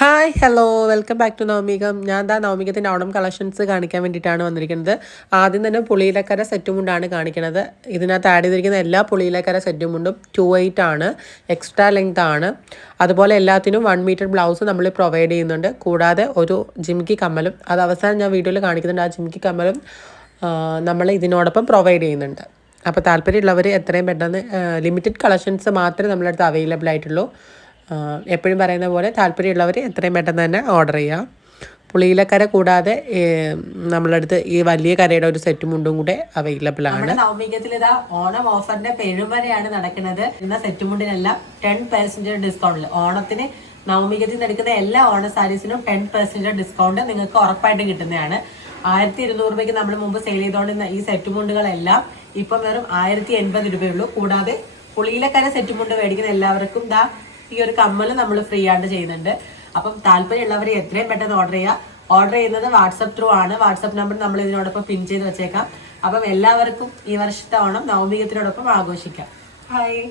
Hi hello welcome back to Navamikam. ഞാൻ നവമികത്തിൻ്റെ Onam collections കാണിക്കാൻ വേണ്ടിയിട്ടാണ് വന്നിരിക്കുന്നത്. ആദ്യം തന്നെ പുളിയിലക്കര സെറ്റും മുണ്ടാണ് കാണിക്കുന്നത്. ഇതിനകത്ത് ആഡ് ചെയ്തിരിക്കുന്ന എല്ലാ പുളിയിലക്കര സെറ്റും മുണ്ടും 2/8 ആണ്, എക്സ്ട്രാ ലെങ്ത് ആണ്. അതുപോലെ എല്ലാത്തിനും 1 മീറ്റർ ബ്ലൗസ് നമ്മൾ പ്രൊവൈഡ് ചെയ്യുന്നുണ്ട്. കൂടാതെ ഒരു ജിമിക്കി കമ്മലും, അത് അവസാനം ഞാൻ വീഡിയോയിൽ കാണിക്കുന്നുണ്ട്. ആ ജിമിക്കി കമ്മലും നമ്മൾ ഇതിനോടൊപ്പം പ്രൊവൈഡ് ചെയ്യുന്നുണ്ട്. അപ്പോൾ താല്പര്യമുള്ളവർ എത്രയും പെട്ടെന്ന്, ലിമിറ്റഡ് കളക്ഷൻസ് മാത്രമേ നമ്മളടുത്ത് അവൈലബിൾ ആയിട്ടുള്ളൂ. എപ്പോഴും പറയുന്ന പോലെ താല്പര്യമുള്ളവർ എത്രയും പെട്ടെന്ന് തന്നെ ഓർഡർ ചെയ്യാം. പുളിയിലക്കര കൂടാതെ നമ്മളടുത്ത് ഈ വലിയ കരയുടെ ഒരു സെറ്റ് മുണ്ടും കൂടെ അവൈലബിൾ ആണ്. നവമികത്തിൽ ഇതാ ഓണം ഓഫറിന്റെ പെരുമഴയാണ് നടക്കുന്നത്. ഇന്ന സെറ്റ് മുണ്ടിനെല്ലാം 10% ഡിസ്കൗണ്ടിൽ ഓണത്തിന് നവമികത്തിൽ നിന്ന് എടുക്കുന്ന എല്ലാ ഓണ സാരീസിനും 10% ഡിസ്കൗണ്ട് നിങ്ങൾക്ക് ഉറപ്പായിട്ട് കിട്ടുന്നതാണ്. 1200 രൂപയ്ക്ക് നമ്മൾ മുമ്പ് സെയിൽ ചെയ്തുകൊണ്ടിരുന്ന ഈ സെറ്റ് മുണ്ടുകളെല്ലാം ഇപ്പം വെറും 1080 രൂപയുള്ളൂ. കൂടാതെ പുളിയിലക്കര സെറ്റ് മുണ്ട് മേടിക്കുന്ന എല്ലാവർക്കും ഈ ഒരു കമ്മൽ നമ്മൾ ഫ്രീ ആയിട്ട് ചെയ്യുന്നുണ്ട്. അപ്പം താല്പര്യമുള്ളവർ എത്രയും പെട്ടെന്ന് ഓർഡർ ചെയ്യുക. ഓർഡർ ചെയ്യുന്നത് വാട്സപ്പ് ത്രൂ ആണ്. വാട്സപ്പ് നമ്പർ നമ്മൾ ഇതിനോടൊപ്പം പിൻ ചെയ്ത് വെച്ചേക്കാം. അപ്പം എല്ലാവർക്കും ഈ വർഷത്തെ ഓണം നവമികത്തിനോടൊപ്പം ആഘോഷിക്കാം. ഹായ്.